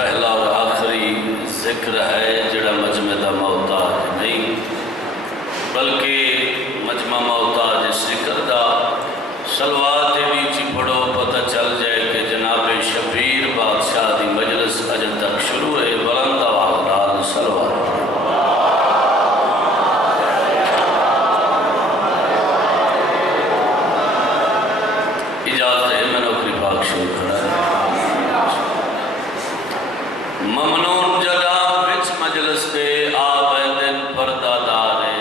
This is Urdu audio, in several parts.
پہلا اور آخری ذکر ہے جڑا مجمع دا محتاج نہیں بلکہ مجمع محتاج ذکر دا صلوات بھی پڑھو پتہ چل جائے کہ جناب شبیر بادشاہ دی مجلس اج تک شروع ہے بلند آواز نال صلوات اجازت ہے میں نوکری پاک شروع کھڑا ہے ممنون جدا وچ مجلس دے آوے دن پردہ دارے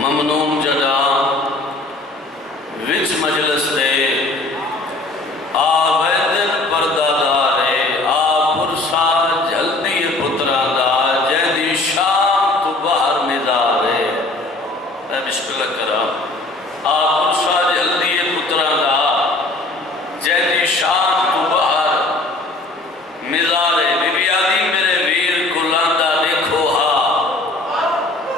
ممنون جدا وچ مجلس دے آوے دن پردہ دارے آ پرسا جلدی پترا دا جیدی شام تو باہر ندارے میں بسم اللہ کرا آ پرسا جلدی پترا دا جیدی شام تو باہر مزارے بی بی آدھی میرے ویر کو لاندہ دیکھو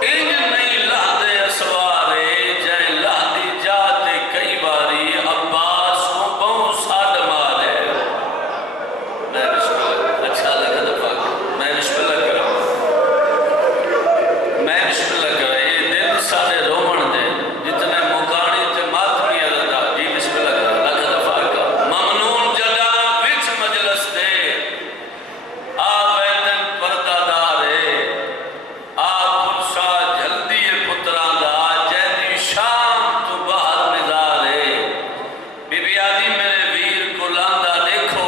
انج نہیں لہدے اسوارے جائے لہدی جاتے کئی باری عباس کو بہوں ساڑھ مارے میں بسم اللہ اچھا لگا دفعہ میں بسم اللہ کرا یہ دن سارے رومن دے جتنے مکانی تے ماتمی عددہ جی بسم اللہ کرا لگا دفعہ کا ممنون جدا وچ مجلس دے آوے دن پردہ دارے آپ پرسا جلدی پتران دا جیدی شام تو باہر نظارے بی بی آدھی میرے ویر کو لاندہ دیکھو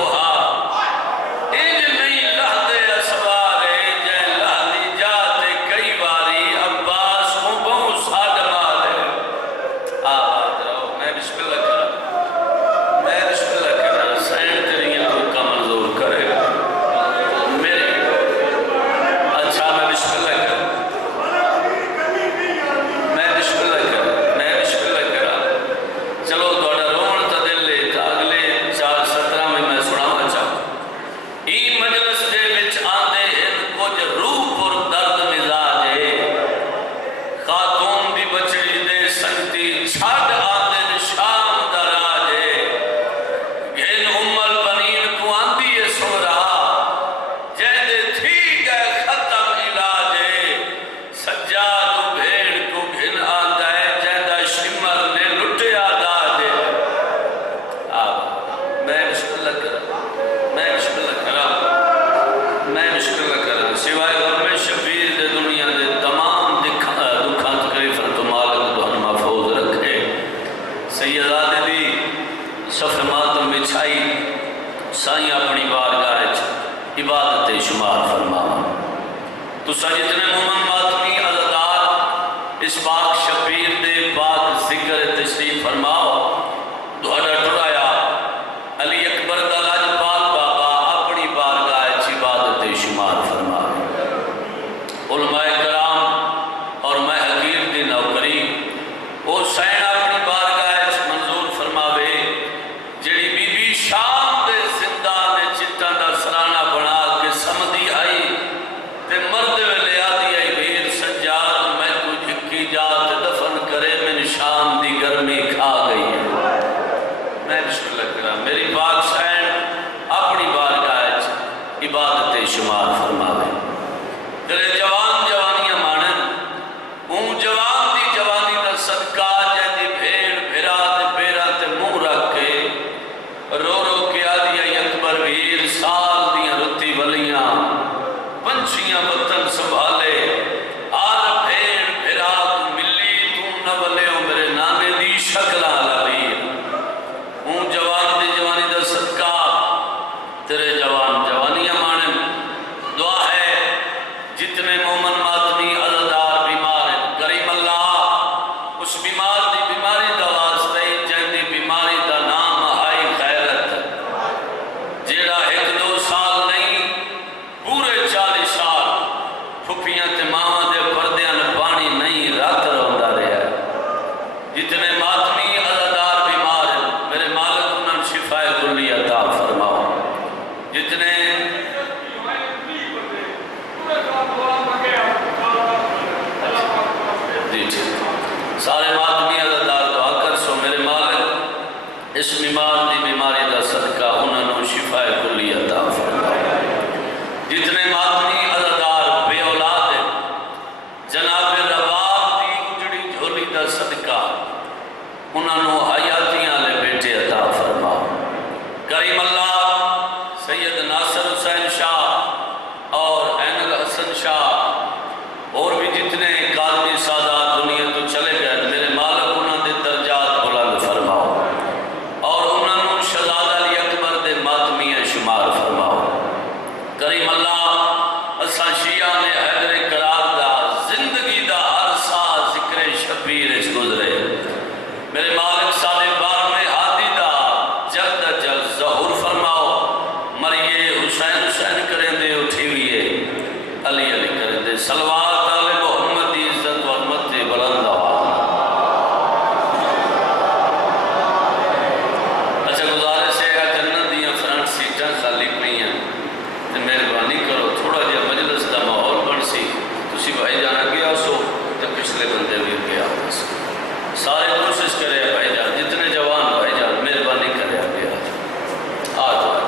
انج نہیں لہدے اسوارے جائے لہدی جاتے کئی باری عباس کو بہوں ساڑھ مارے آباد رہو میں بسم اللہ کرا سین تیریاں کوئی کا منظور کرے گا میرے اچھا میں بسم اللہ کرا چلو دوڑا رومن تا دل لے تا اگلے 4:17 میں سناؤں چاہوں ای مجلس دے وچ آندے ہیں کچھ روح پر درد مزاجے خاتون دی بچڑی دے سنگتی چھاڑ آندے نے شام دراجے گھن امال بنین کو آندی ہے سورا جیدے تھی گئے ختم علاجے سجاد بھیڑ کو گھن آندہ ہے جیدہ شمر نے لٹے آدھا دے میں بسم اللہ کرا سوائے غم شبیر دے دنیا دے تمام دکھاں تکلیفاں تو مالک دہن محفوظ رکھے سیدہ دی صف ماتم بچھائی سائیں اپنی بارگاہ عبادت شمار فرماوا تو سجدنے مومن ماتمی عزدار اس پاک شبیر دے پاک ذکر تشریف فرماؤ دوہرہ ٹرایا علی اکبر دلاج پاک بابا اپنی بارگاہ عبادت شمار فرماؤ علماء کرام اور میں حقیر دی نوکری اور سین اپنی بارگاہ منظور فرماوے جڑی بی بی شام دے زندہ نے چٹاں دا سرانہ بنا کے سمدھی آئی تے مرد ویلے آدھی آئی ویر سجاد میں تو جھکی جات دفن کرے من شام دی گرمی کھا گئی ہے میں بسم اللہ کرا میری پاک سین اپنی بارگاہ عبادت شمار فرماوے تیرے جوان جوانیاں مانن اون جوان دی جوانی دا صدقہ جیدی بھیڑ بھیرا تے پیرا تے منہ رکھ کے رو رو کے آدیا اکبر ویر سال دیاں رتی ولیاں پنچیاں وطن سنبھالے آل بھیڑ بھیرا تو ملی تو نہ ولے ہو میرے نانے دی شکل آلاری اون جوان دی جوانی دا صدقہ تیرے جوان جوانیاں مانن دعا ہے جتنے مومن ماتمی عزدار بیمار ہیں کریم اللہ اس بیمار دی بیماری دا واسطے جہدی بیماری دا نام آئی خیرت جیڑا 1-2 سال نہیں پورے 40 سال پھپیاں تے ماما دے پردیاں نے پانی نہیں رات روندہ رہا جتنے ماتمی عزدار بیمار ہیں میرے مالک انہوں شفائے کلی عطا فرماؤ جتنے سارے ماتمی عزدار دعا کر سو میرے مالک اس بیمار دی بیماری دا صدقہ انہوں شفائے کلی صلوات آل محمد دی عزت و حرمت تے بلند آواز۔ اچھا گزارش ہے جنت دیاں فرنٹ سیٹاں خالی پئی ہیں تے مہربانی کرو تھوڑا جہا مجلس دا ماحول بن سی، تسی بھائی جانا گیا سو تے پچھلے بندے بھی گیا سو، سارے کوشش کرے بھائی جان، جتنے جوان بھائی جان مہربانی کرے گیا آ جاؤ۔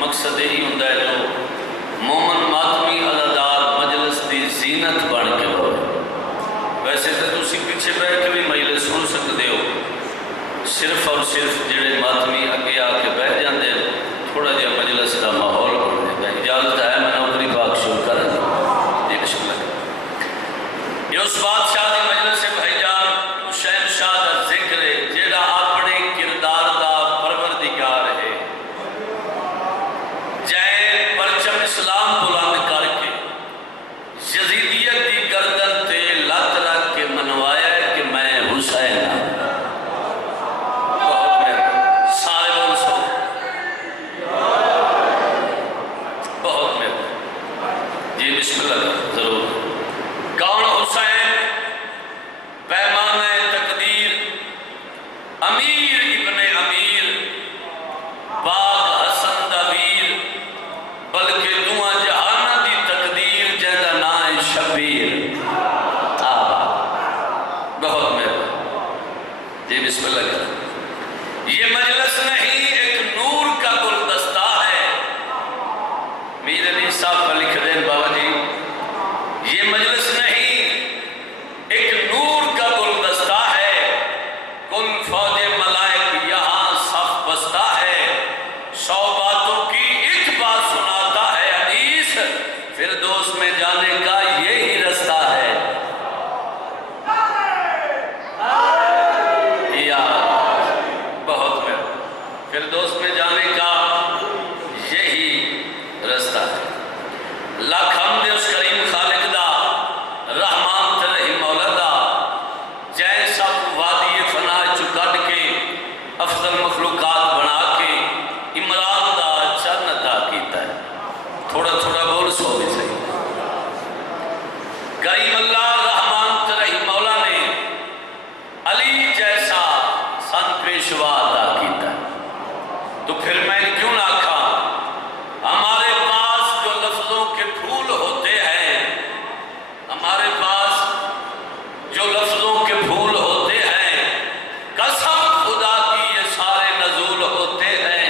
مقصد یہی ہوتا ہے جو مومن ماتمی عزادار مجلس دی زینت بن کے لو۔ ویسے تو تسی پیچھے بیٹھ کے بھی مجلس سن سکتے ہو، صرف اور صرف جڑے ماتمی اگے آ کے بیٹھ جاندے ہیں تھوڑا جہا مجلس کا ماحول بن جاتا ہے۔ اجازت ہے میں نوکری پاک شروع کر دوں جی بسم اللہ۔ یہ اس بادشاہ دی مجلس ہے بھائی جان، اس شہنشاہ دا ذکر ہے جڑا اپنے کردار دا پروردگار ہے، پرچم اسلام بلند کر کے یزیدیت دی گردن تے لت رکھ کے منوایا ہے کہ میں حسین ہوں۔ بہت مہربانی، سارے بول سو بہت مہربانی جی بسم اللہ ضرور۔ کون حسین؟ پیمانہ تقدیر، امیر ابن امیر، باغ حسن دا ویر، بلکہ دعا جہانہ دی تقدیر جیدہ نائے شبیر۔ بہت مہربانی جی بسم اللہ کریں۔ یہ مجلس نہیں ایک نور کا گلدستہ ہے، میر علی صاحب کا لکھ دیں بابا جی، یہ مجلس نہیں ایک نور کا گلدستہ ہے، کل فوج ملائک یہاں صف بستہ ہے، 100 باتوں کی ایک بات سناتا ہے حدیث، فردوس میں جانے کا یہی رستہ ہے۔ یا بہت میں فردوس میں جانے کا یہی رستہ ہے۔ لاکھ حمد اس کریم خالق دا، رحمان تے رحیم مولا دا، جیسا وادی فنا چکڑ کے افضل مخلوقات بنا کے عمران دا چن عطا کیتا ہے۔ تھوڑا تھوڑا بول سو بھی صحیح۔ کریم اللہ رحمان تے رحیم مولا نے علی جیسا سن پیشوا عطا کیتا ہے، تو پھر میں کیوں نہ کھا ہمارے پاس جو لفظوں کے پھول ہوتے ہیں، ہمارے پاس جو لفظوں کے پھول ہوتے ہیں، قسم خدا کی یہ سارے نزول ہوتے ہیں،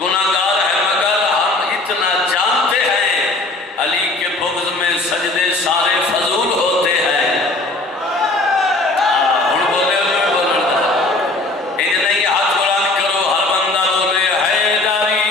گناہگار ہے مگر ہم اتنا جانتے ہیں، علی کے بغض میں سجدے سارے فضول ہوتے ہیں۔ ہن بولے ہوئے بولن دا انج نہیں، ہاتھ بلند کرو ہر بندہ بولے حیدری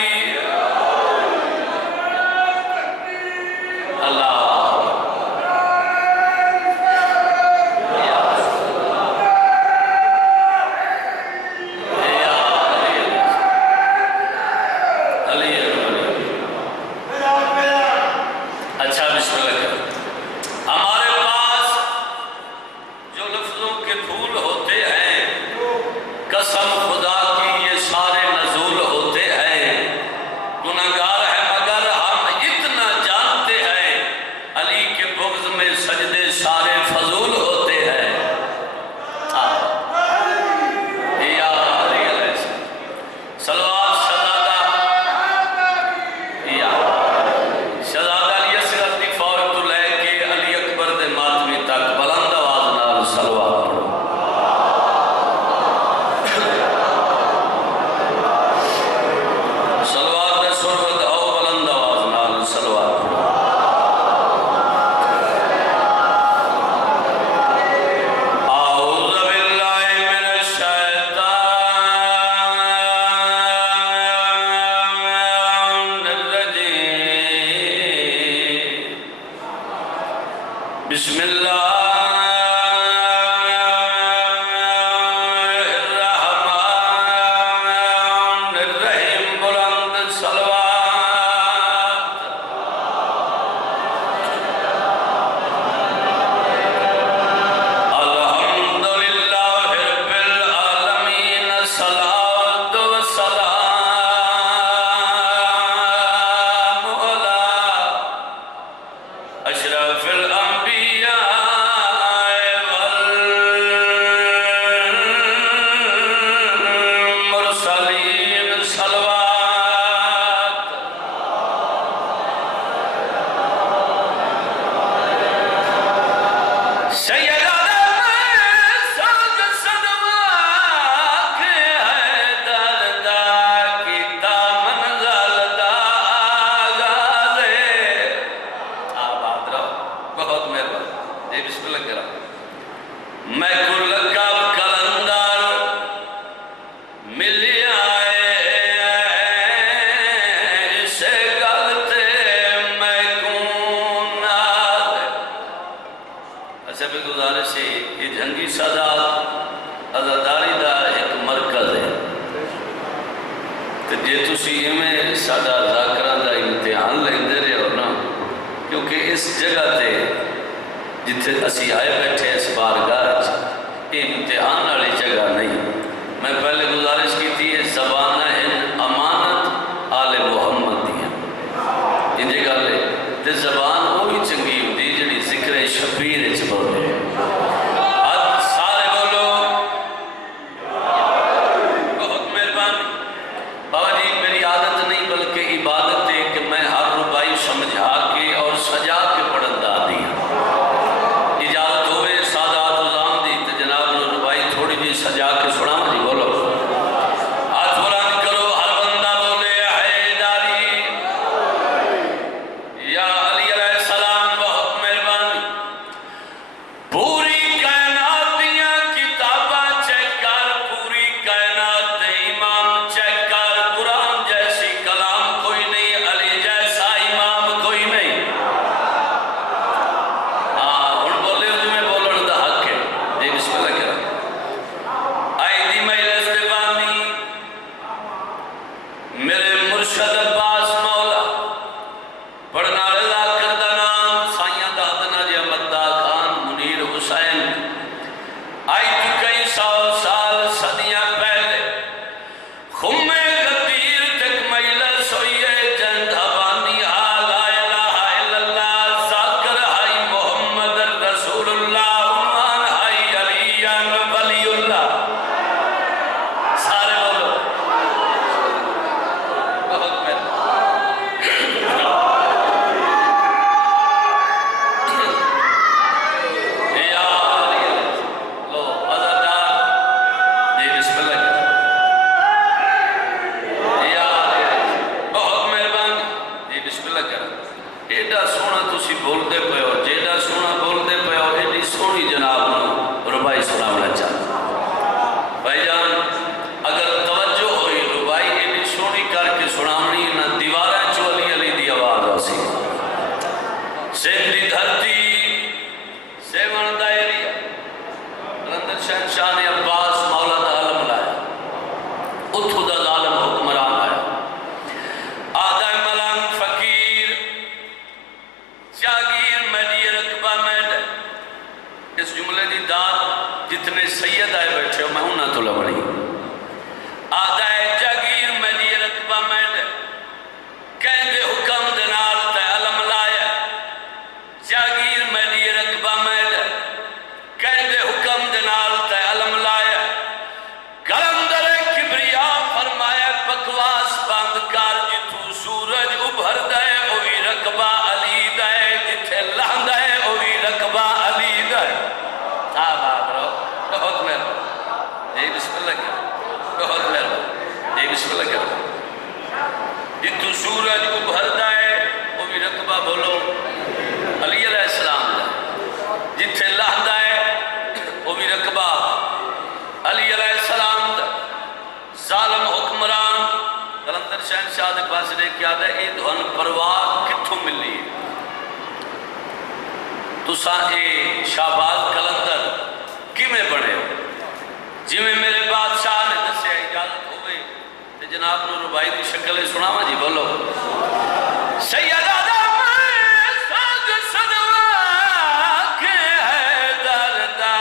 کرا میں کو لگا کلندر ملیا اسے گلتے میں کو نال اچھا بھی گزارش ہے یہ جھنگی سادات عزاداری دا ایک مرکز ہے کہ جے تسی میں سادہ ذاکران دا امتحان لیندے رہے ہو نا کیونکہ اس جگہ تے جتھے اسی آئے بیٹھے اس بارگاہ امتحان والی جگہ نہیں میں پہلے گزارش کی تھی زبان امانت آل محمد دیا ان جگہ لے تے زبان وہی چنگی ہوتی جڑی ذکر شبیر اچ بولے سارے بولو بہت مہربانی بابا جی میری عادت نہیں بلکہ عبادت ہے کہ میں ہر ربائی سمجھا کے اور سجا کے پڑھن دا دیا اجازت ہوئے سادات وزام دی تو جناب نے ربائی تھوڑی جی سجا کے سنا جی بولو ہاتھ بلند کرو ہر بندہ بولے حیداری یا علی علیہ السلام بہت مہربانی پوری کائنات دیا کتابہ چیک کر پوری کائنات دے امام چیک کر قرآن جیسی کلام کوئی نہیں علی جیسا امام کوئی نہیں ہن بولے ہو جمیں بولن دا حق ہے جی بسم اللہ کرا آئی دی مجلس دیوانی میرے مرشد عباس مولا پڑھنا رضا کردہ نام سائیاں دادنا جی احمد خان منیر حسین آئی تو کئی سو سال صدیاں پہلے خم غدیر تک مجلس ہوئیے جن دھوانی لا الہ الا اللہ ذاکر ہائی محمد رسول اللہ عنوان ہائی علی ولی اللہ سارے بولو بہت یا علی لو عزادار جی بسم اللہ یا علی بہت مہربانی جی بسم اللہ کرا ایڈا سونا تسی بولتے پہ ہو جیڈا سونا بولتے پہ ہو ایڈی سونی جناب نو ربائی سناونا چاہتا بھائی جان اگر توجہ ہوئی ربائی ایڈی سونی کر کے سناونی نہ دیواریں چو علی علی دی آواز ہو سی سین دی دھرتی سیون دا ایریا لندن شہنشاہ نے عباس مولا دا علم لایا اتھو دا ظالم حکمران آیا آدھا ملنگ فقیر جاگیر میڈی رقبہ میڈ اس جملے دی داد جتنے سید آئے بیٹھے ہو میں ہوں نہ تو لبڑی آدھا جاگیر میڈی رقبہ میڈ کہیں دے حکم دنال تے علم لایا جاگیر میڈی رقبہ میڈ کہیں دے حکم دنال تے علم لایا کلندر کبریا فرمایا بکواس بند کر جتو سورج ابھر دے اوی رقبہ علی دے جتھے لہن دے اوی رقبہ علی دے آباد رو بہت مہربانی جی بسم اللہ کرو بہت مہربانی جی بسم اللہ کرو جتو سورج ابھر دے اوی رقبہ بولو علی علیہ السلام دے جتھے لہن دے اوی رقبہ علی علیہ السلام دے ظالم حکمران کلندر شہنشاہ دے پاس نے کیا دے اے دھن پرواز کتھوں ملی تو اے شہباز کلندر کیویں بنے ہو جی میں میرے بادشاہ نے دسے اجازت ہوئے تے جناب نو ربائی دی شکل سناواں جی بولو سید آدم ساگ صدوا کے حیدر دا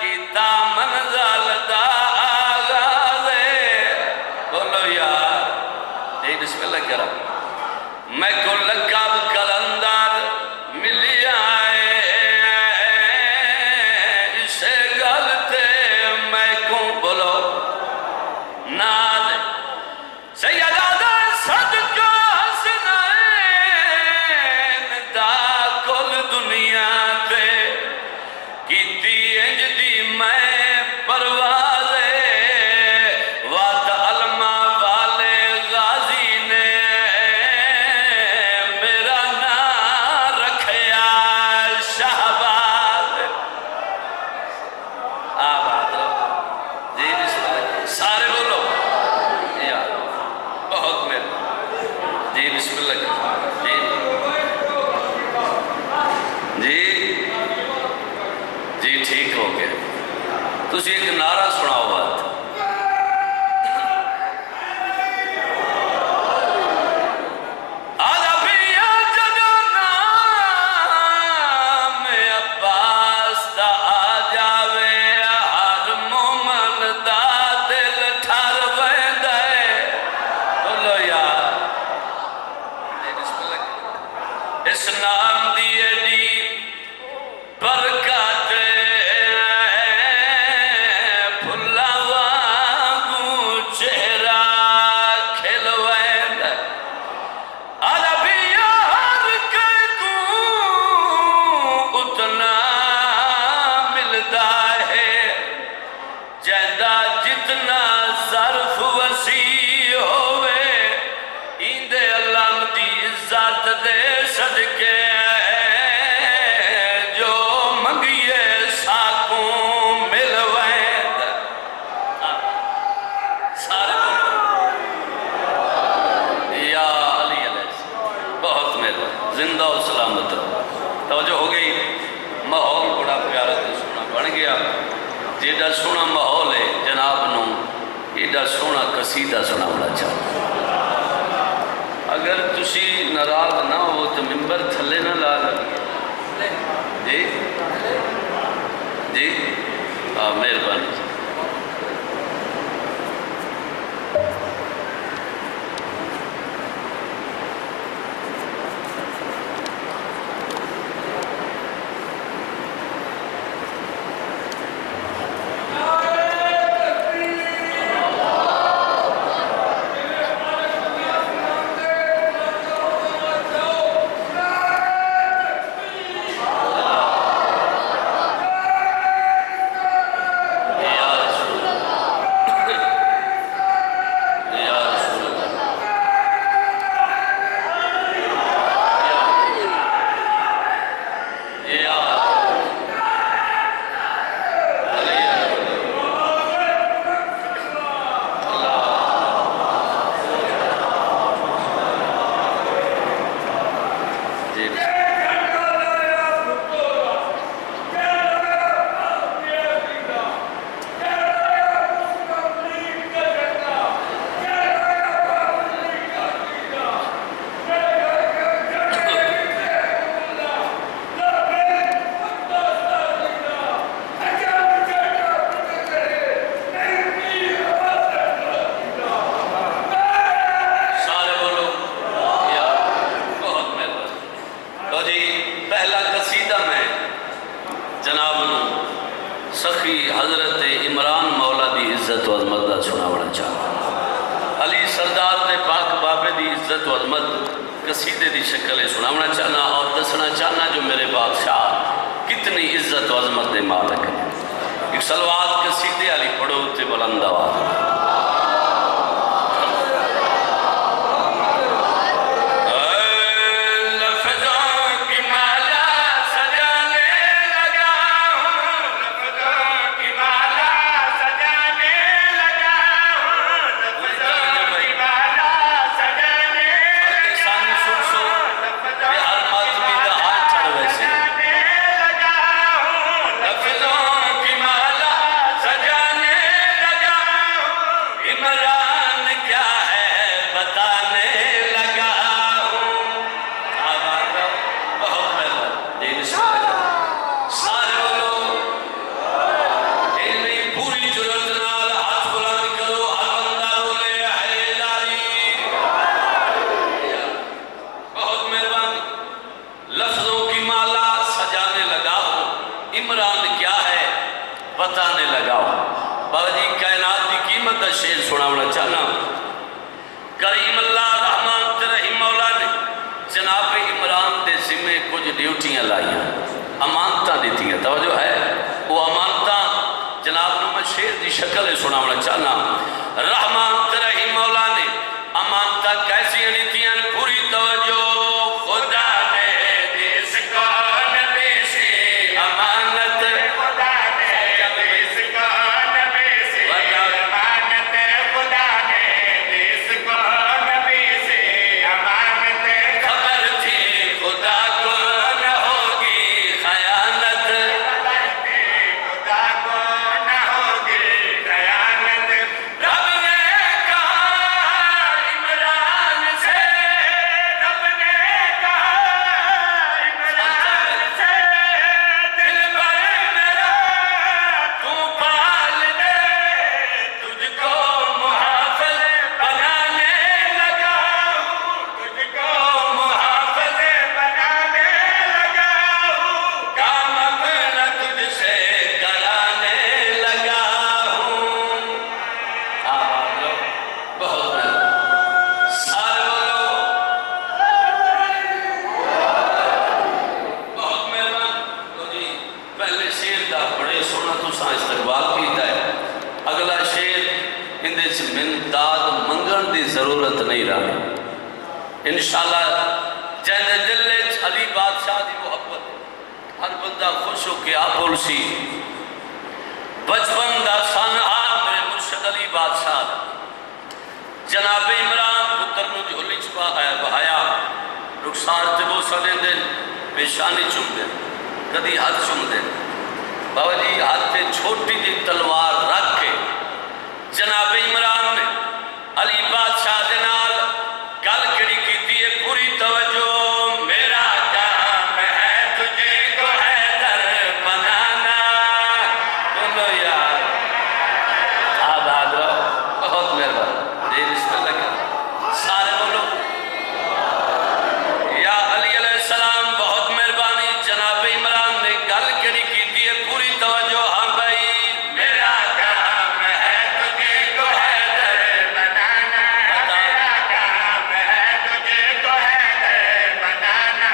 کیتا منزل دا آغاز بولو یار جی بسم اللہ کرا میں کو لقب کلندر ملیا اسے گلتے میں کو بولو نال سید آدم صدقہ حسنین دا کل دنیا تے کیتی انج دی میں پرواز وات علمہ والے غازی نے میرا نام رکھیا شہباز یہ ٹھیک ہو گیا. تسی ایک نعرہ سناؤ بات. اس نام دی ایڈی برکت پھلا وانگو چہرہ کھلوائد عربی ہر کو اتنا ملتا ہے جیدہ جتنا ظرف وسیع ہوئے ایندے اللہ دی عزت دے صدقے جو منگیے ساکوں ملوائد. سارے یا علی علیہ السلام بہت مہربان زندہ و سلامت رہو. توجہ ہو گئی. ماحول بڑا پیارا تے سونا بن گیا. جیڑا سونا ماحول ہے جناب نو ایڈا سونا قصیدہ سناونا چاہتا. اگر تسی ناراض نہ ہو تو ممبر تھلے نہ لا لگے. جی جی مہربانی. سخی حضرت عمران مولا دی عزت و عظمت دا سناونا چاہتا. علی سردار دے پاک بابے دی عزت و عظمت قصیدے دی شکل سناونا چاہنا اور دسنا چاہنا جو میرے بادشاہ کتنی عزت و عظمت دے مالک ہے. ایک سلوات قصیدے علی پڑھو تے بلند آواز. بتانے لگاؤ. بابا جی کائنات کی قیمت دا شعر سناونا چاہنا. کریم اللہ رحمان تے رحیم مولا نے جناب عمران دے ذمے کچھ ڈیوٹیاں لائیاں امانتاں دیتی ہیں. توجہ ہے وہ امانتاں جناب نو میں شعر دی شکل سناونا چاہنا. رحمان تے رحیم مولا نے امانتاں کیسی دیتی ہیں پوری توجہ. خدا نے جس کو نبی سے امانت اندیس من داد منگن دی ضرورت نہیں رہا انشاءاللہ جہنے دلچ علی بادشاہ دی محبت ہر بندہ خوش ہو کے آپ بولسی بچپن دا سانحال میرے مرشد علی بادشاہ جناب عمران پتر نو جھولی چھپا بہایا رخسار جبو سلیں دن پیشانی چم دن کدی ہاتھ چم دن بابا جی ہاتھ پہ چھوٹی جی تلوار رکھ کے جناب عمران نے علی بادشاہ دنال گل کری کی دیئے پوری توجہ میرا کام ہے تجھے کو حیدر بنانا بولو یار آباد رہو بہت مہربان دے بسم اللہ کا سارے بولو یا علی علیہ السلام بہت مہربانی جناب عمران نے گل کری کی دیئے پوری توجہ ہاں بھائی میرا کام ہے تجھے کو حیدر بنانا میرا کام ہے تجھے کو حیدر بنانا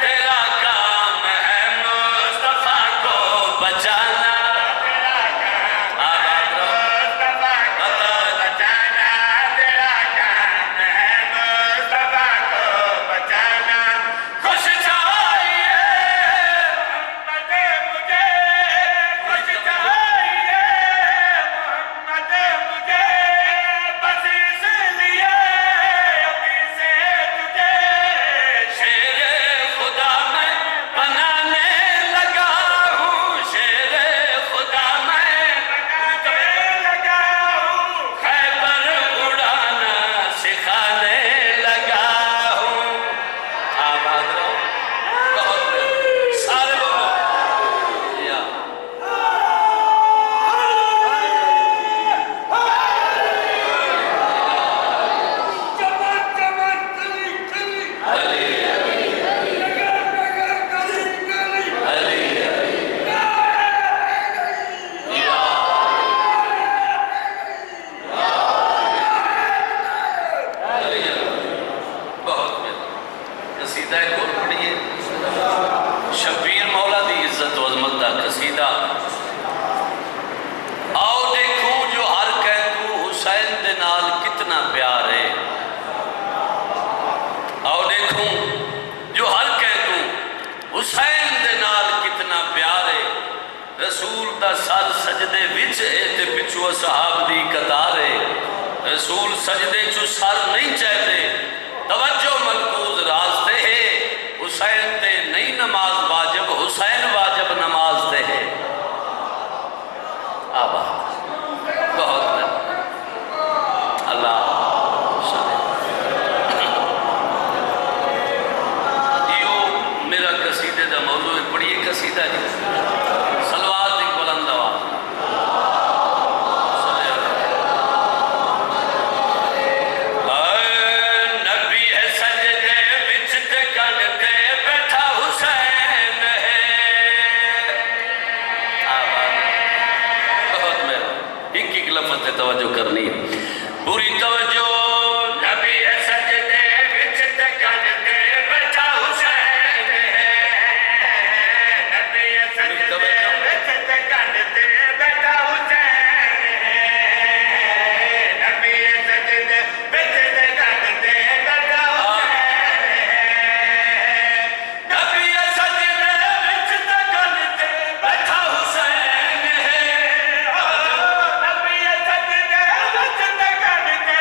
تیرا کام ہے مصطفیٰ کو بچانا تیرا کام ہے مصطفیٰ کو بچانا تیرا کام ہے مصطفیٰ کو بچانا خوش چاہیے محمد مجھے خوش چاہیے محمد مجھے بس اس لیے ابھی سے تجھے شیر خدا میں بنانے لگا ہوں شیر خدا میں بنانے لگا ہوں خیبر اڑانا سکھانے لگا ہوں آباد رہو بہت سارے لوگوں یا علی بہت قصیدہ ایک اور پڑھیے شبیر مولا دی عزت و عظمت دا قصیدہ آؤ دیکھوں جو ہر کہتو حسین دے نال کتنا پیار ہے آؤ دیکھوں جو ہر کہتو حسین دے نال کتنا پیار ہے رسول دا سر سجدے وچ ہے تے پچھو صحاب دی قطار ہے رسول سجدے چو سر نہیں چاہتے توجہ ملکوز راستے ہے حسین تے نہیں نماز واجب حسین واجب نماز تے ہے آباد بہت اللہ یہ میرا قصیدے دا موضوع ہے پڑھیے قصیدہ جی سلوات ایک بلند آواز نبی ہے سجدے وچ تے کڈتے بیٹھا حسین ہے بہت مہربان ایک لفظ تے توجہ کرنی ہے پوری توجہ نبی ہے سجدے وچ تے کڈتے بیٹھا حسین ہے نبی ہے سجدے وچ تے کڈتے بیٹھا حسین ہے نبی ہے سجدے وچ تے کڈتے بیٹھا حسین ہے نبی ہے سجدے وچ تے کڈتے بیٹھا حسین ہے نبی ہے سجدے وچ تے کڈتے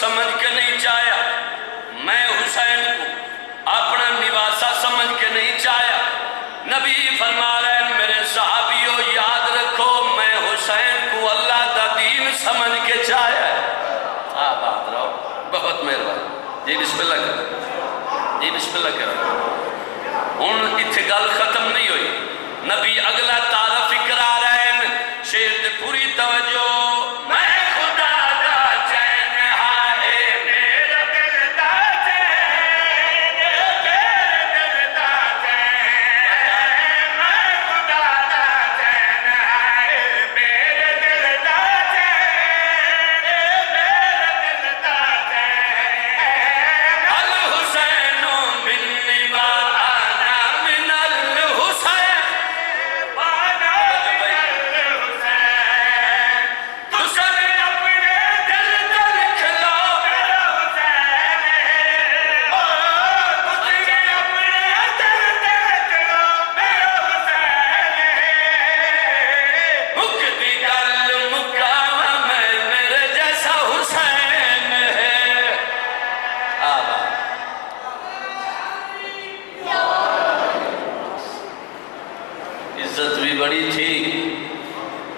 سمجھ کے نہیں چاہیا، میں حسین کو اپنا نواسا سمجھ کے نہیں چاہیا۔ نبی فرما رہے ہیں میرے صحابیوں یاد رکھو میں حسین کو اللہ کا دین سمجھ کے چاہیا ہے۔ بات رہو، بہت مہربانی جی، بسم اللہ کرو جی، بسم اللہ کرو۔ ان اتھے گل ختم نہیں ہوئی، نبی اگلا تعارف کرا رہے ہیں، شیر دے پوری توجہ۔ میں خدا دا چین ہائے میرا دل دا چین، میرے دل دا چین، میں خدا دا چین ہائے میرے دل دا چین، میرے دل دا چین۔ الحسین منی وانا من الحسین، وانا من الحسین، تسن اپنے دل کا لکھ لو میرا حسین، تسن اپنے دل کا لکھ لو میرا حسین، مکتی گل مقام میں میرے جیسا حسین ہے۔ آباد عزت بھی بڑی تھی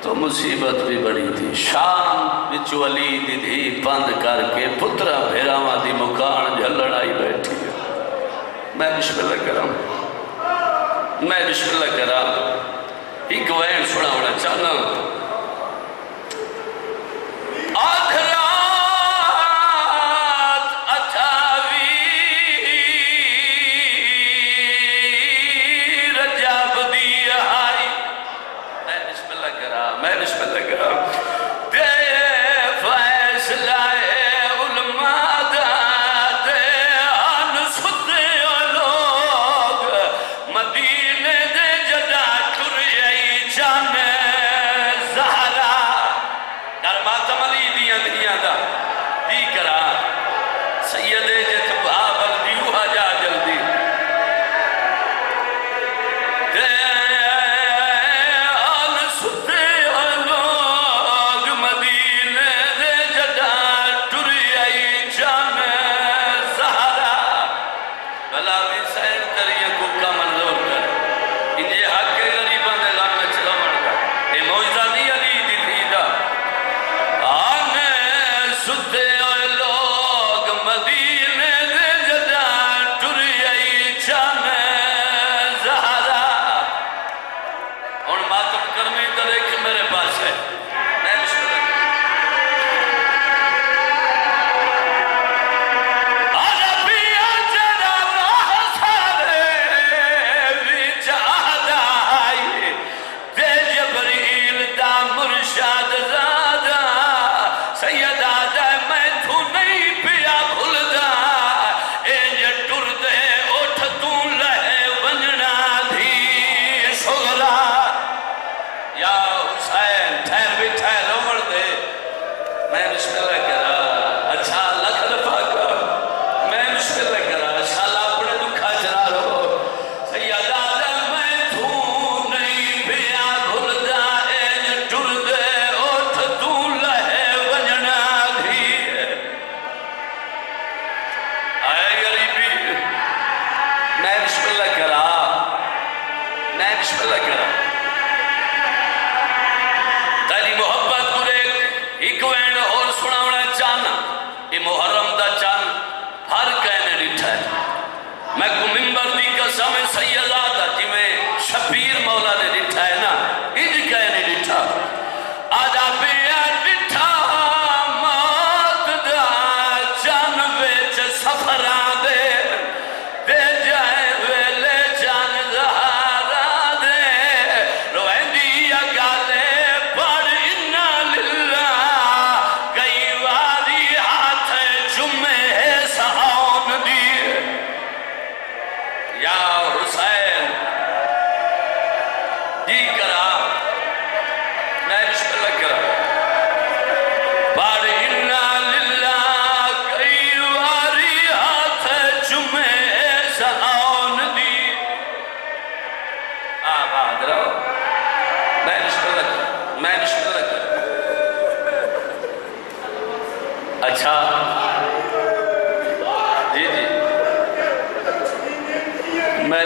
تو مصیبت بھی بڑی تھی۔ شام بچو علی دی دھی بند کر کے پترا بھیراواں دی مکان جھلڑ آئی بیٹھی ہے۔ میں بسم اللہ کرام، میں بسم اللہ کرام ایک وین سنا ہونا چاہنا۔ آدھ رات 28 رجب دی آئی، میں بسم اللہ کرام، میں بسم اللہ کرام۔ دے فیصلہ علماء دا دے آن ستے لوگ، مدینے دے جدا ٹر جائی جانے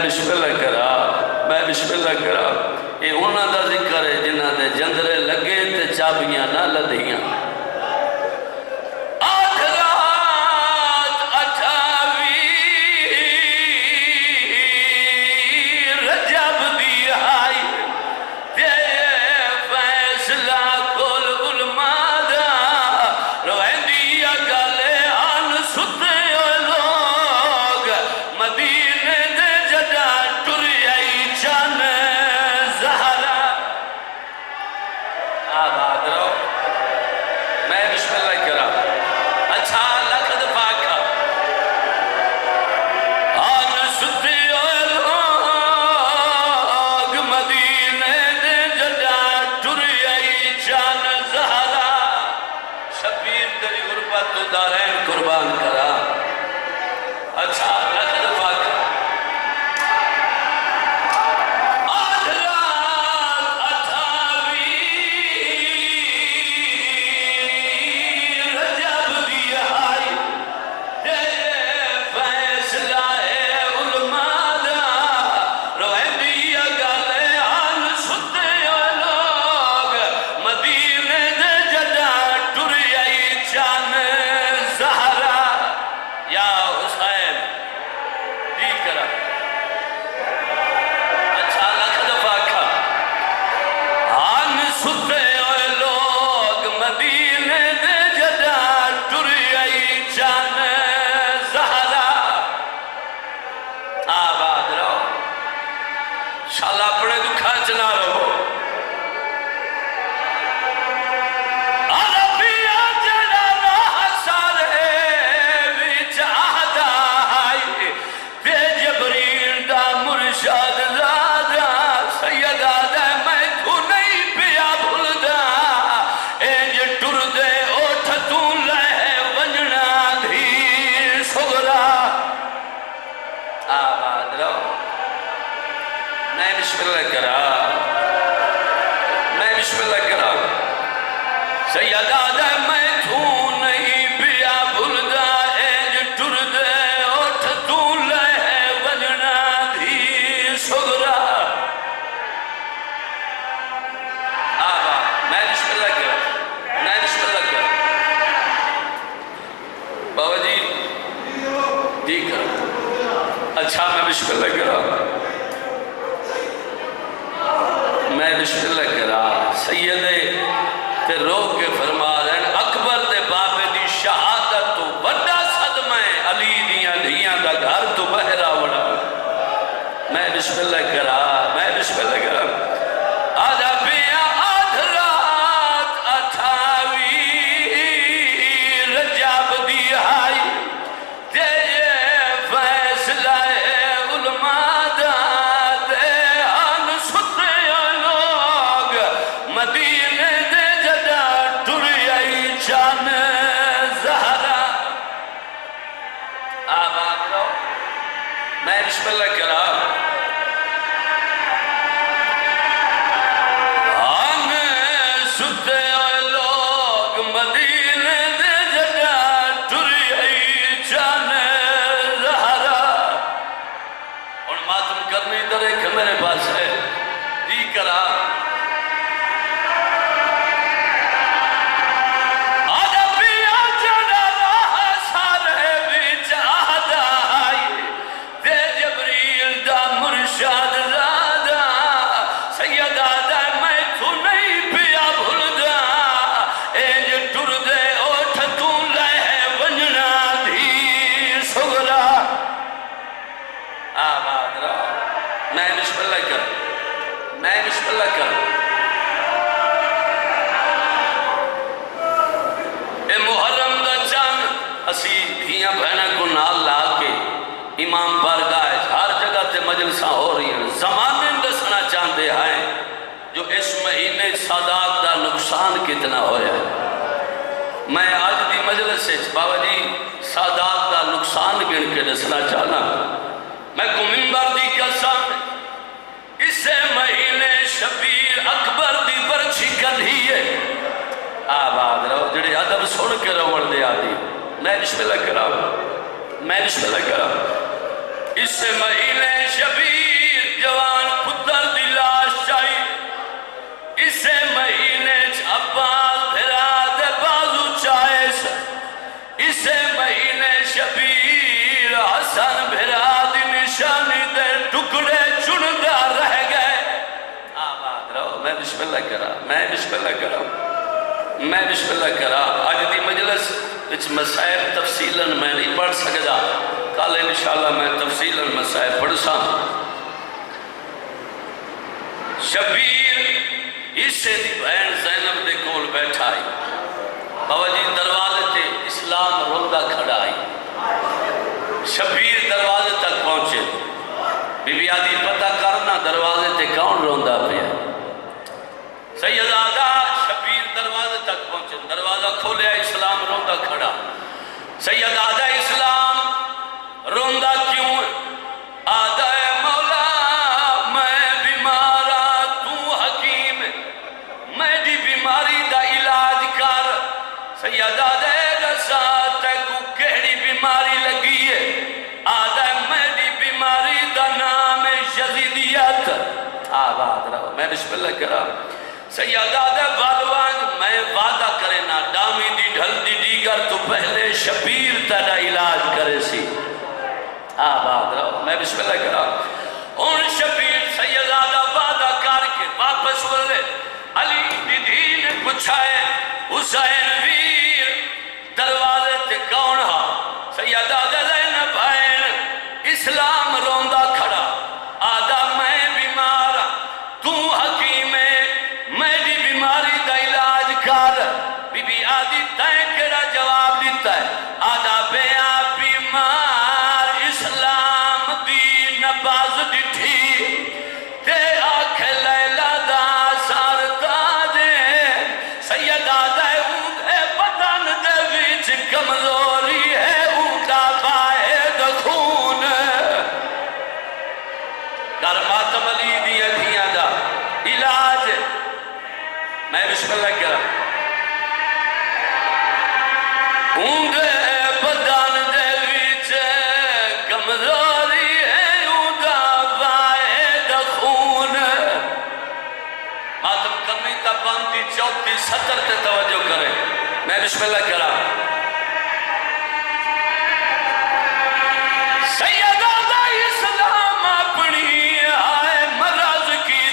بسم اللہ کرا، میں بسم اللہ کرا، یہ انہوں دا ذکر ہے جنہاں دے جندرے لگے تے چابیاں نہ لدیاں۔ اچھا میں بسم اللہ کرا، میں بسم اللہ کرا، سیدے تے رو کے فرما رہے ہیں اکبر دے بابے دی شہادت تو بڑا صدمہ علی دیاں دھیاں دا گھر تو بہرا وڑا۔ میں بسم اللہ کرا، میں بسم اللہ کرا، آدھا پیا آدھ رات اٹھاوی رجب دی آئی تے فیصلہ علماء دا دے آن ستے لوگ مدینے دے جدا ٹری آئی چان زہرا۔ آباد رو، میں بسم اللہ کرا، میرے پاس ہے دی کرا آدھا پیا جڑا راہ سارے وچ آدھا آئی دے جبریل دا مرشاد زادہ سید آدھا میں تو نہیں پیا بھولدا اینج ٹر دے اوٹھ تو لے ونجنا دھی سغرا۔ آباد رہا، میں بسم اللہ کر، میں بسم اللہ کر، اے محرم دا چاند اسی دھیاں بہنہ کو نال لا کے امام بارگاہ ہر جگہ تے مجلساں ہو رہی ہیں، زمانے دسنا چاندے ہیں جو اس مہینے سادات دا نقصان کتنا ہویا ہے۔ میں آج دی مجلس سے بابا جی سادات دا نقصان گن کے دسنا چاہنا، میں کو منبر دی قسم اسے مہینے شبیر اکبر دی برچھی کدھی ہے۔ آباد رہو جڑے ادب سن کے روڑ دے آدھی، میں بسم اللہ کرا، میں بسم اللہ کرا، اس مہینے شبیر جوان پتر دی لاش چاہی، اس مہینے عباس بھرا دے بازو چاہے، اس مہینے شبیر حسن بھرا دی نشانی دے ٹکڑے چندہ رہ گئے۔ آباد رہو، میں بسم اللہ کرا، میں بسم اللہ کرا، میں بسم اللہ کرا۔ آج دی مجلس وچ مسائل تفصیلاً میں نہیں پڑھ سکتا، کل انشاءاللہ میں تفصیلاً مسائل پڑھ سا۔ شبیر اسے دی بہن زینب دے کول بیٹھا آئی، بابا جی دروازے تے اسلام روندہ کھڑا آئی۔ شبیر دروازے تک پہنچے، بی بی آدھی پتہ کرنا دروازے تے کون روندہ پیا۔ سیدادہ شبیر دروازے تک پہنچے، دروازہ کھولیا، اسلام روندہ کھڑا۔ سیدادہ اسلام روندہ کیوں ہے؟ آدھا ہے مولا میں بیمارا تو حکیم، میں دی بیماری دا علاج کر۔ سیدادہ دسا تے کو کہڑی بیماری لگی ہے؟ آدھا ہے میں دی بیماری دا نام یزیدیت۔ آباد رہو، میں بسم اللہ کرا۔ سیدادہ والوان میں وعدہ کرے نا ڈامی دی ڈھل دی دیگر تو پہلے شبیر تیرا علاج کرے سی۔ آباد رہو، میں بسم اللہ کرا۔ ان شبیر سیدادہ وعدہ کر کے واپس ولے علی دی دھی نے پوچھائے حسین ویر دروازے تے کون ہا؟ سیدادہ زینب بہن اسلام روندہ کھڑا، آدھا میں بیمار تو حکیم ہے، میں دی بیماری دا علاج کر۔ بی بی آدھی تائیں کیڑا جواب دیتا ہے؟ آدھا بے آپ بیمار اسلام دی نباز ڈٹھی، تے آنکھ لیلہ دا سارتا دے، سیدادہ اونگے بدن دے وچ کمزوری ہے، اونگا باہد خون کر ماتم علی دی اکھیاں دا علاج۔ میں بسم اللہ کرا۔ اونگے بدن دے وچ کمزوری ہے، اونگا باہد خون۔ ماتم کرنی تا باندھی 34 70 تے توجہ کریں۔ میں بسم اللہ کرا۔ سیدادہ اسلام اپنی آئے مرض کی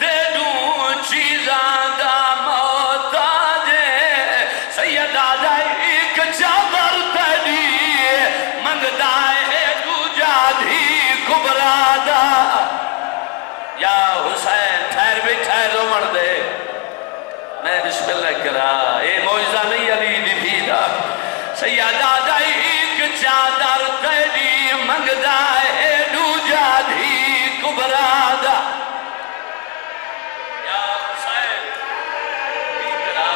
دے دوں چیزاں دا محتاج ہے۔ سیدادہ ایک چادر تیری منگدا ہے دوجا دھی کبرا دا۔ یا حسین ٹھہر بھی ٹھہر رومڑ دے، میں بسم اللہ کرا۔ اے موجزہ نہیں علی دی بھی دا۔ سیدادہ ایک چادر تیری منگدا ہے دوجا دھی کبرا دا۔ یا حسین بھی کرا،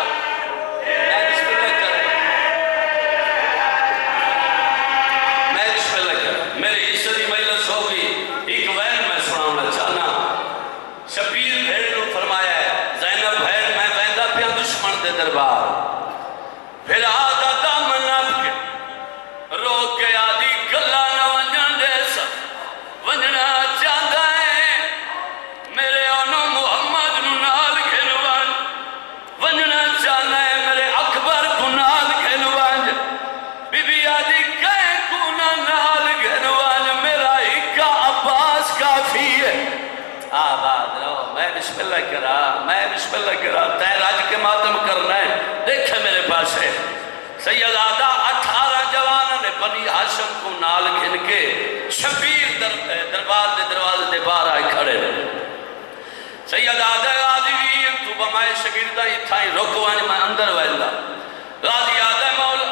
میں بسم اللہ کرا، میں بسم اللہ کرا۔ میری عزتی مجلس ہوگی، ایک وین میں سناؤں چاہنا۔ شبیر بھیڑ نے فرمایا ہے زینب بھیڑ میں ویندہ پیا دشمن دے دربار، پھر آدھا دامن نب کے رو کے آدھی گلہ نہ ونجن دے سب ونجنا چاہتا ہے، میرے انو محمد نال کھلوان ونجنا چاہتا ہے، میرے اکبر کو نال کھلوان۔ بی بی آدھی کہیں کو نال کھلوان، میرا ہکا عباس کافی ہے۔ آباد رہو، میں بسم اللہ کرا، میں بسم اللہ کرا۔ تیر آج کے ماتم کرنا ہے، دیکھیں میرے پاس ہے۔ سیدادہ 18 جوانوں نے بنی ہاشم کو نال گھن کے شبیر دربار دے دروازے دے باہر آئے کھڑے۔ سیدادہ غازی ویر تو بمائے شگردہ اتھائی رکوان میں اندر ویلدہ۔ غازی آدھے مولا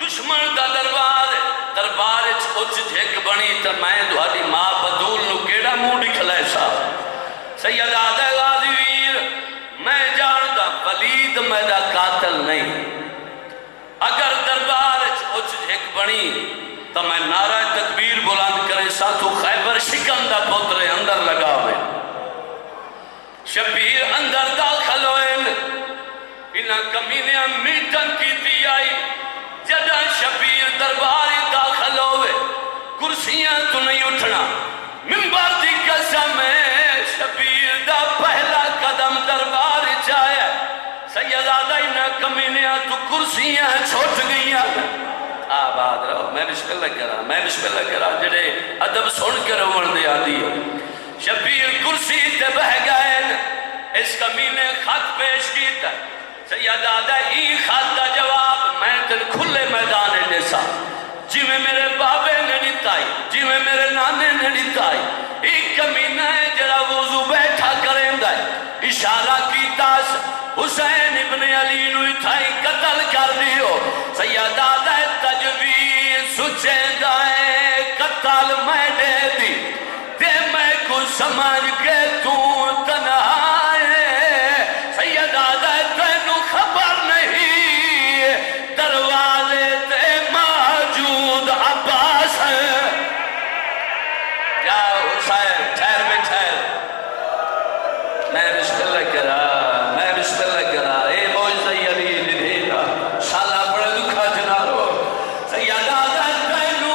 دشمن دا دربار اچ جھک بنی تا میں دوہاری ماں بدول نو کیڑا موں دکھلائے سا۔ سیدادہ غازی ویر میں جانتا ولید میرا قاتل نہیں، اگر دربار اچ جھک بنی تو میں نعرہ تکبیر بلند کرے ساتھو خیبر شکندہ پترے اندر لگا ہوئے۔ شبیر اندر داخل ہوئے، انہا کمینیاں میٹن کی دی آئی، جدہ شبیر درباری داخل ہوئے، کرسی کرسیاں تو نہیں اٹھنا، منبر دی قسم ہے، شبیر دا پہلا قدم دربار چایا، سیدادہ انہا کمینیاں تو کرسیاں چھوٹ گئیاں۔ آباد رہو، میں بسم اللہ کرا جڑے ادب سن کے روڑ دے آدھی ہو۔ شبیر کرسی تے بہ گئے، اس کمینے خط پیش کیتا، سیدادہ ہی خط دا جواب میں تن کھلے میدانے جیسا، جی میں میرے بابے نے نتائی، جی میں میرے نانے نے نتائی، ایک کمینہ ہے جرا وضو بیٹھا کریں دائے، اشارہ کی تاس حسین ابن علی نو اتھائی قتل کر دیو، سیدادہ تجویز سچیں دائے قتل میں دے دی، دے میں کو سمجھ کے تو تنہا ہے، سیدادہ تینو خبر نہیں، دروازے تے موجود عباس ہے۔ یا حسین ٹھہر میں ٹھہر، میں بسم اللہ کرا، اے موجزہ علی لدھیگا، شالا بڑے دکھا جنارو، سیدادہ تینو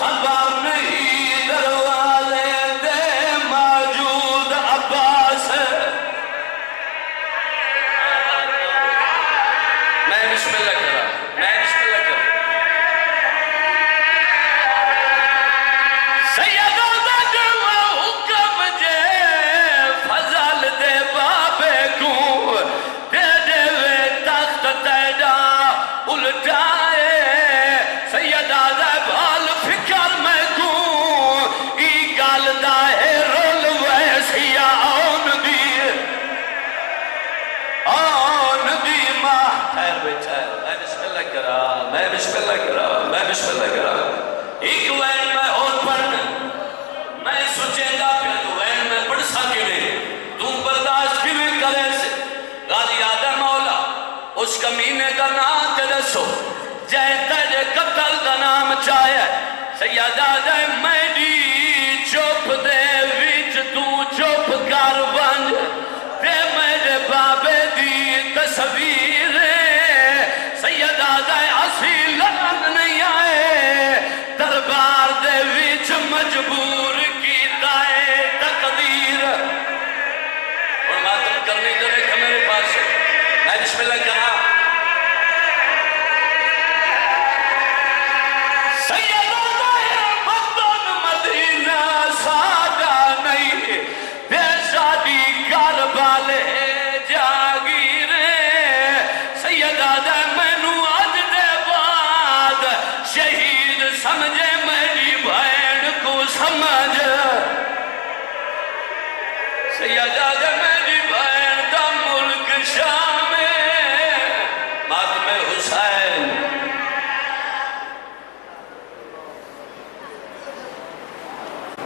خبر نہیں، دروازے تے موجود عباس ہے۔ میں بسم اللہ کرا، سیدادہ جو حکم جے فضل دے بابے کو، دے دے وے تخت تیجا الٹائے، سیدادہ بھال فکر میں کو، ای گال دائے رول ویسیا آن دی ماں۔ ٹھہر بیٹھا ہے، میں بسم اللہ کرا، ایک وین میں اور پڑھنا، میں سوچیں گا پھر تو وین میں پڑھ سکے میں، تم برداشت کی میں کرے سے، غالی آدم مولا، اس کمینے کا نام تے دسو، جائے تیرے قتل کا نام چاہے، سیدادہ میری چوپ دے ویچ تو چوپ کر بنج، دے میرے بابے دی تصویر، سیدادہ اصیل نہیں آئے، دربار دے ویچ مجبور کی دائے تقدیر۔ اور ماتم کرنی دنے کہ میرے پاس ہے، میں بسم اللہ کہا، سیدادہ مدن مدینہ سادہ نہیں، بے شادی کربالے جاگیر، سیدادہ مینو آج دے بعد شہید سمجھے میری بہن کو سمجھ، سیدادہ میری بہن دا ملک شام ماتم حسین۔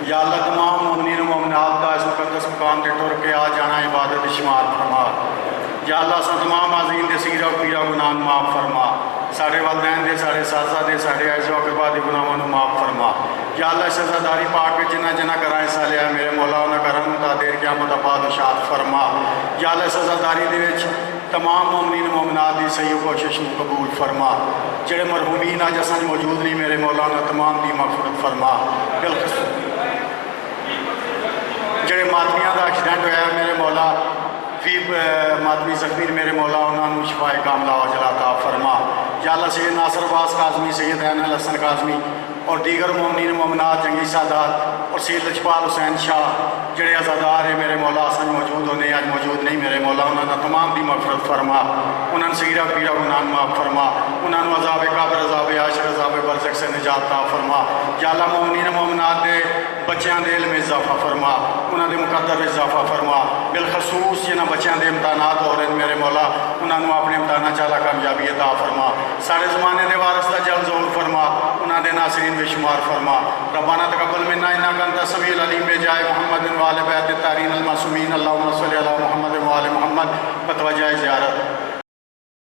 یا اللہ تمام مومنین و مومنات کا اس مقدس مقام تے ٹر کے آ جانا عبادت شمار فرما۔ یا اللہ سا تمام عظیم دے سیرہ و پیرہ گناہ معاف فرما، ساڑھے والدین دے، ساڑھے ساتھہ دے، ساڑھے عائز و اقربا دے گناہوں نو معاف فرما۔ یا اللہ سزاداری پاک کے جنہ جنہ کرائیں سالیا میرے مولا انہاں کرم تا دیر قیامت آباد و شاد فرما۔ یا اللہ سزاداری دے وچ تمام مومنین و مومنات دی صحیح کوشش نو قبول فرما، جڑے مرحومین آج اساں موجود نہیں میرے مولا انہاں تمام دی مغفرت فرما۔ بالخصوص جڑے ماتمیاں دا ایکسیڈنٹ ہویا ہے میرے مولا، فی ماتمی زخمی میرے مولا انہاں نو شفائے کاملہ عاجلہ عطا فرما۔ یا اللہ سید ناصر عباس کاظمی، سید عین الحسن کاظمی اور دیگر مومنین مومنات، جنگی سادات اور سید لجپال حسین شاہ جڑے عزادار ہیں میرے مولا اساں موجود ہونے آج موجود نہیں میرے مولا انہاں دا تمام دی مغفرت فرما، انہاں صغیرہ کبیرہ گناہ معاف فرما، انہاں نو عذاب قبر، عذاب حشر، عذاب برزخ سے نجات عطا فرما۔ یا اللہ مومنین مومنات دے بچیاں دے علم اضافہ فرما، انہاں دے مقدر اضافہ فرما، بالخصوص جنہاں بچیاں دے امتحانات ہو رہے ہیں میرے مولا انہاں نو اپنے امتحانات چالا کامیابی عطا فرما، سارے زمانے دے وارث دا جلد ظہور فرما، انہاں دے ناصرین بے شمار فرما۔ ربنا تقبل منا انک انت السمیع العلیم بجائے محمد و آل بیت الطاہرین المعصومین، اللہم صلی علی محمد و آل محمد بتوجہ زیارت۔